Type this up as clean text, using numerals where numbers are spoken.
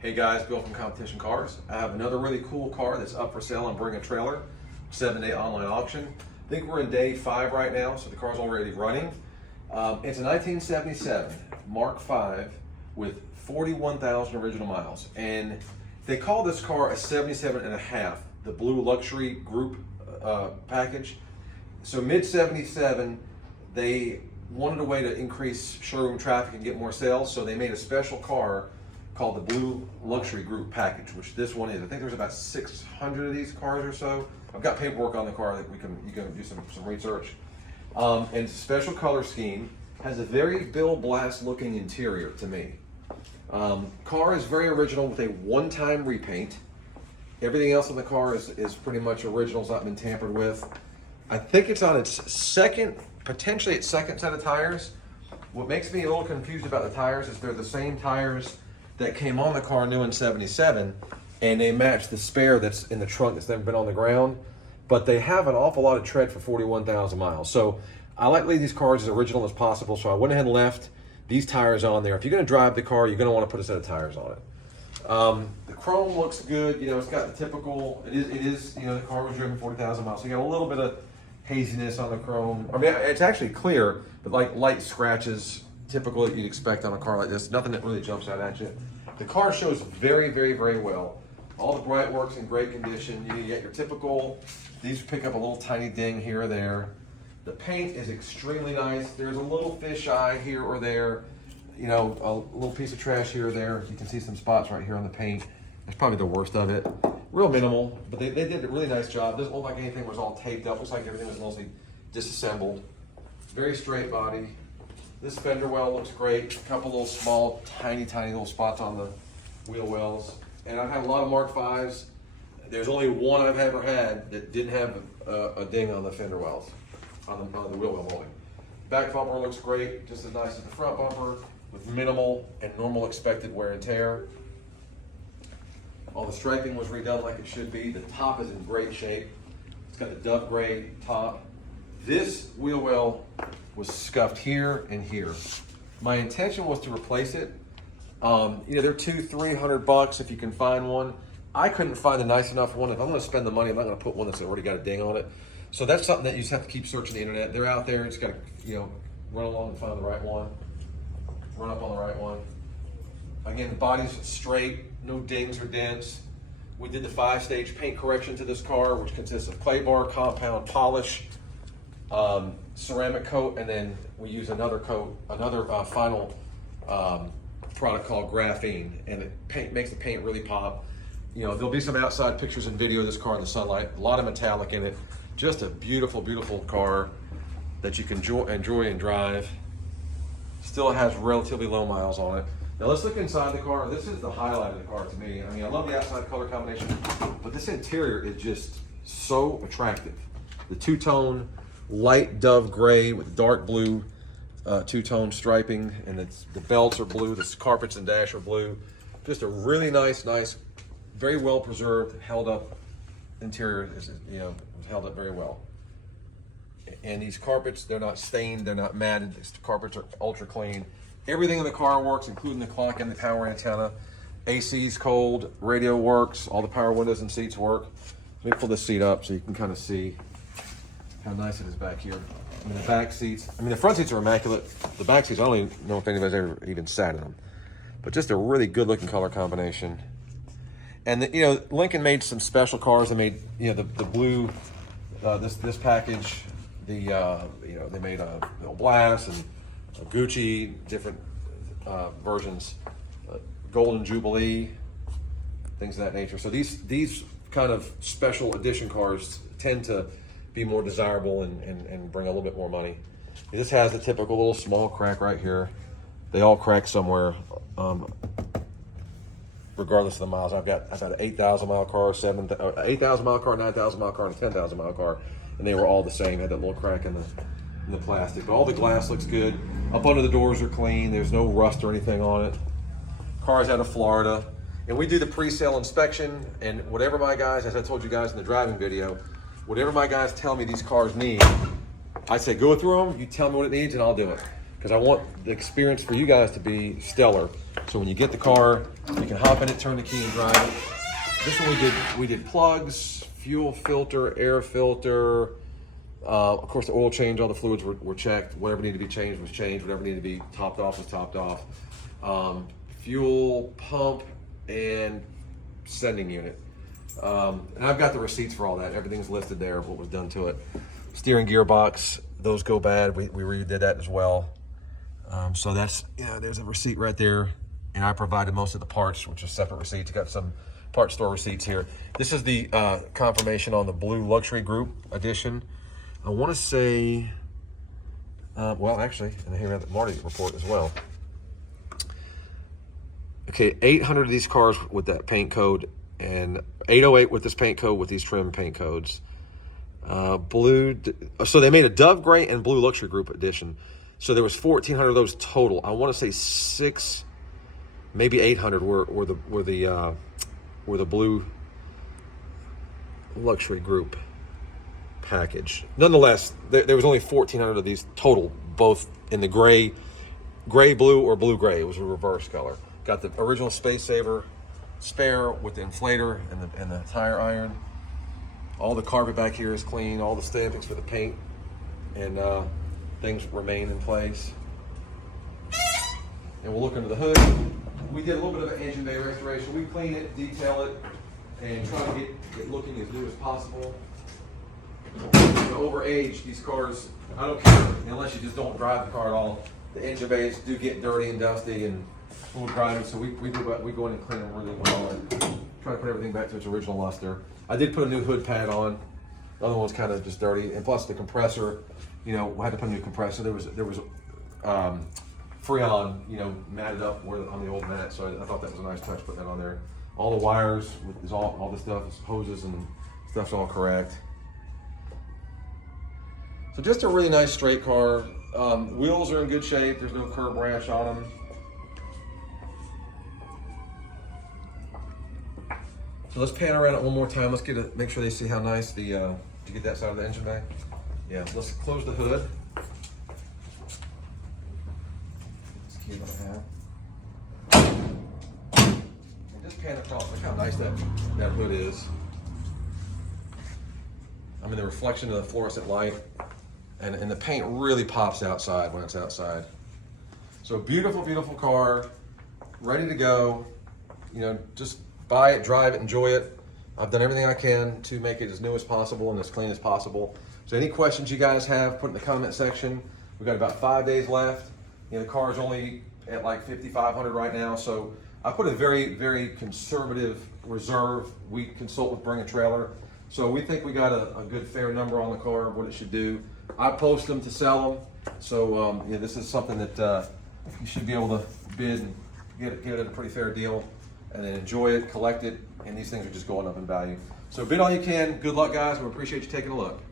Hey guys, Bill from Competition Cars. I have another really cool car that's up for sale on Bring a Trailer, 7-day online auction. I think we're in day 5 right now, so the car's already running. It's a 1977 Mark V with 41,000 original miles. And they call this car a 77 and a half, the blue luxury group package. So mid-77, they wanted a way to increase showroom traffic and get more sales, so they made a special car called the Blue Luxury Group Package, which this one is. I think there's about 600 of these cars or so. I've got paperwork on the car that you can do some research. And it's a special color scheme. Has a very Bill Blass looking interior to me. Car is very original with a one-time repaint. Everything else in the car is pretty much original, it's not been tampered with. I think it's on its second, potentially its second set of tires. What makes me a little confused about the tires is they're the same tires that came on the car new in 77, and they match the spare that's in the trunk that's never been on the ground, but they have an awful lot of tread for 41,000 miles. So I like to leave these cars as original as possible, so I went ahead and left these tires on there. If you're gonna drive the car, you're gonna wanna put a set of tires on it. The chrome looks good. You know, it's got the typical, it is, you know, the car was driven 40,000 miles, so you got a little bit of haziness on the chrome. I mean, it's actually clear, but like light scratches, typical that you'd expect on a car like this. Nothing that really jumps out at you. The car shows very, very, very well. All the bright work's in great condition. You get your typical, these pick up a little tiny ding here or there. The paint is extremely nice. There's a little fish eye here or there. You know, a little piece of trash here or there. You can see some spots right here on the paint. That's probably the worst of it. Real minimal, but they did a really nice job. Doesn't look like anything was all taped up. Looks like everything was mostly disassembled. Very straight body. This fender well looks great. A couple little small, tiny little spots on the wheel wells. And I've had a lot of Mark V's. There's only one I've ever had that didn't have a ding on the fender wells, on the wheel well molding. Back bumper looks great, just as nice as the front bumper, with minimal and normal expected wear and tear. All the striping was redone like it should be. The top is in great shape. It's got the dove gray top. This wheel well was scuffed here and here. My intention was to replace it. You know, they're $200-300 if you can find one. I couldn't find a nice enough one. If I'm gonna spend the money, I'm not gonna put one that's already got a ding on it. So that's something that you just have to keep searching the internet. They're out there, you just gotta, you know, run along and find the right one. Run up on the right one. Again, the body's straight, no dings or dents. We did the 5-stage paint correction to this car, which consists of clay bar, compound, polish, ceramic coat, and then we use another coat, another final product called graphene, and it makes the paint really pop. You know, there'll be some outside pictures and video of this car in the sunlight. A lot of metallic in it. Just a beautiful, beautiful car that you can enjoy and drive. Still has relatively low miles on it. Now let's look inside the car. This is the highlight of the car to me. I mean, I love the outside color combination, but this interior is just so attractive. The two-tone light dove gray with dark blue two-tone striping, and the belts are blue, the carpets and dash are blue. Just a really nice, very well preserved, held up interior. You know, held up very well. And these carpets, they're not stained, they're not matted. These carpets are ultra clean. Everything in the car works, including the clock and the power antenna. AC's cold, radio works, all the power windows and seats work. Let me pull this seat up so you can kind of see how nice it is back here. I mean, the back seats, I mean, the front seats are immaculate. The back seats, I don't even know if anybody's ever even sat in them. But just a really good looking color combination. And, you know, Lincoln made some special cars. They made, you know, the blue, this package, you know, they made a Blast and a Gucci, different versions, Golden Jubilee, things of that nature. So these kind of special edition cars tend to be more desirable and bring a little bit more money. This has the typical little small crack right here. They all crack somewhere, regardless of the miles. I've got an 8,000 mile car, 8,000 mile car, 9,000 mile car, and a 10,000 mile car, and they were all the same. Had that little crack in the plastic, but all the glass looks good. Up under the doors are clean. There's no rust or anything on it. Car's out of Florida, and we do the pre-sale inspection. And whatever my guys, as I told you guys in the driving video, whatever my guys tell me these cars need, I say go through them. You tell me what it needs, and I'll do it. because I want the experience for you guys to be stellar. So when you get the car, you can hop in it, turn the key, and drive it. This one we did plugs, fuel filter, air filter. Of course, the oil change, all the fluids were checked. Whatever needed to be changed was changed. Whatever needed to be topped off was topped off. Fuel pump and sending unit. And I've got the receipts for all that. Everything's listed there of what was done to it. Steering gearbox, those go bad. We redid that as well. So that's, there's a receipt right there. And I provided most of the parts, which is separate receipts. Got some part store receipts here. This is the confirmation on the blue luxury group edition. I want to say, well, actually, and here we have the Marty report as well. Okay, 800 of these cars with that paint code, and 808 with this paint code with these trim paint codes. Blue, so they made a Dove Gray and Blue Luxury Group edition. So there was 1,400 of those total. I want to say 6, maybe 800 were the Blue Luxury Group package. Nonetheless, there was only 1,400 of these total, both in the gray blue or blue gray. It was a reverse color. Got the original Space Saver spare with the inflator and the tire iron. All the carpet back here is clean. All the stampings for the paint and things remain in place. And we'll look under the hood. We did a little bit of an engine bay restoration. We clean it, detail it, and try to get it looking as new as possible. Over age, these cars, I don't care unless you just don't drive the car at all. The engine bays do get dirty and dusty and full of grinding, so we go in and clean them really well and try to put everything back to its original luster. I did put a new hood pad on. The other one's kind of just dirty, and plus the compressor, we had to put a new compressor. There was Freon, matted up on the old mat, so I thought that was a nice touch putting that on there. All the wires, all the stuff, hoses and stuff's all correct. So just a really nice straight car. Wheels are in good shape. There's no curb rash on them. So let's pan around it one more time. Let's make sure they see how nice did you get that side of the engine bay? Yeah, let's close the hood. Let's keep it half. And just pan across. Look how nice that hood is. I mean, the reflection of the fluorescent light. And the paint really pops outside when it's outside. So beautiful, beautiful car, ready to go. Just buy it, drive it, enjoy it. I've done everything I can to make it as new as possible and as clean as possible. So any questions you guys have, put in the comment section. We've got about 5 days left. The car is only at like 5,500 right now. So I put a very, very conservative reserve. We consult with Bring a Trailer. So we think we got a good fair number on the car, what it should do. I post them to sell them, so this is something that you should be able to bid and get it at a pretty fair deal, and then enjoy it, collect it, and these things are just going up in value. So bid all you can. Good luck, guys. We appreciate you taking a look.